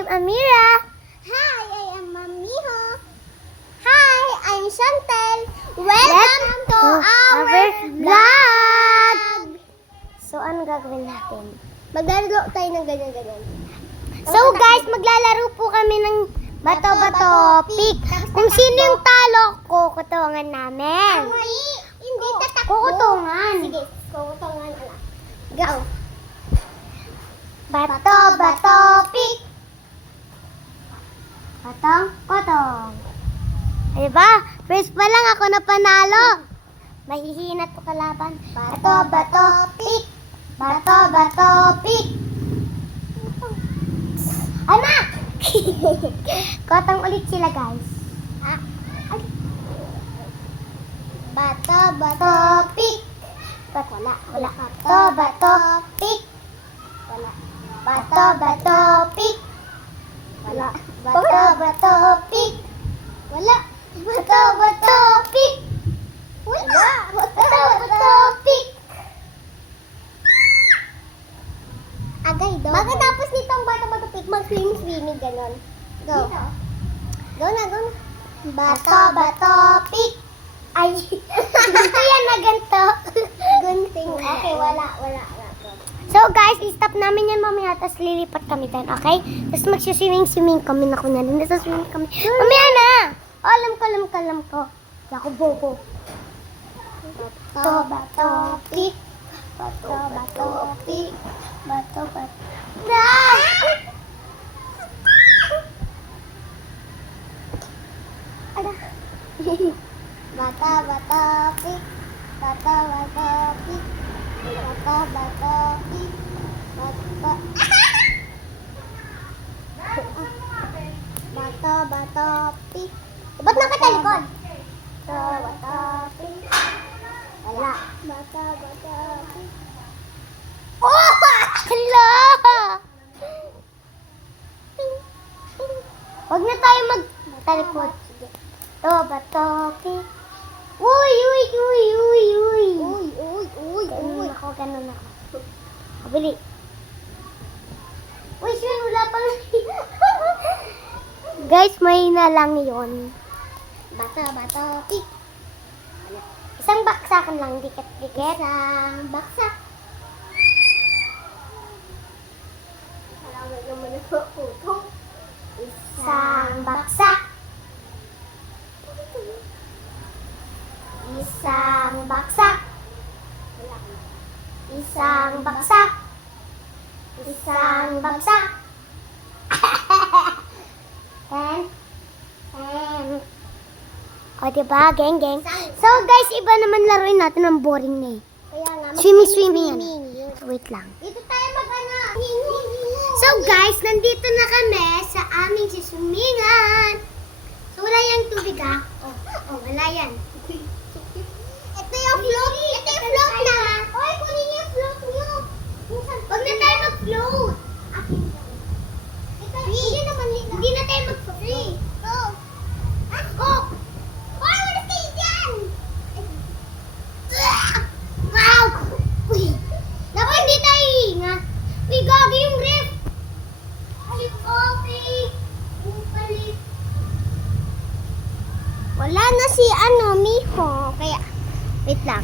I'm Amira. Hi, I am Mamiho. Hi, I'm Chantel. Welcome to our vlog! So, ano gagawin natin? Maglalaro tayo ng ganyan-ganyan. So, guys, maglalaro po kami ng bato-bato pick. Kung sino yung talo, kukutungan namin. Hindi tatakbo. Kukutungan. Sige, kukutungan. Go. Bato-bato pick. Patong-patong. Diba? First pa lang ako na panalo. Mahihina to kalaban. Bato-bato pick. Bato-bato pick. Anak! Kotong ulit sila, guys. Bato-bato pick. Wala. Bato-bato pick. Wala. Bato-bato pick. Wala. Bato-bato pick. Wala. Bato-bato pick. Wala. Bato-bato pick. Agay daw. Pagkatapos nitong bato-bato pick, mag-swimming ganon. Go. Go na. Bato-bato pick. Ay, gusto yan na ganito. Gunting. Okay, wala. So guys, i-stop namin yan mamaya, tapos lilipat kami doon, okay? Tapos magsiswimming kami na kunya din. Tapos swimming kami. Mamaya na! Oh, alam ko. Hindi ako bobo. Bato-bato pick. Bato-bato pick. Bato-bato. Bata-bata pick. Bata-bata pick. Bata-bata pick. Bata-bata pick. Ba't nakatalikod? Bata-bata pick. Wala. Bata-bata pick. Oh! Hello! Huwag na tayo magtalikod. Sige. Bato pick. Uy! Ganun ako. Pabili. Uy, sure, wala pa lang. Guys, may na lang yun. Bata-bata pick. Isang baksakan lang, dikit-dikit. Isang baksak. Alam naman ako utong. Isang baksak. Isang baksak. Isang baksak. Isang baksak. O, diba? Geng. So, guys, iba naman laruin natin ang boring na eh. Kaya nga, Swimming yan. yun. Wait lang. Dito tayo mag-ano. So, guys, nandito na kami sa aming siswimingan. So, wala yung tubig, ha? Wala yan. Ito yung float. Ito yung float na. Oy, kunin niyo yung float niyo. Huwag na tayo mag-float. Hindi na tayo mag-free. Go. Go! Oy, wala kayo dyan. Wow! Uy! Dapat hindi tayo hihinga. Uy, gagi yung ref. Okay. Wala na si Miho. Kaya, wait lang.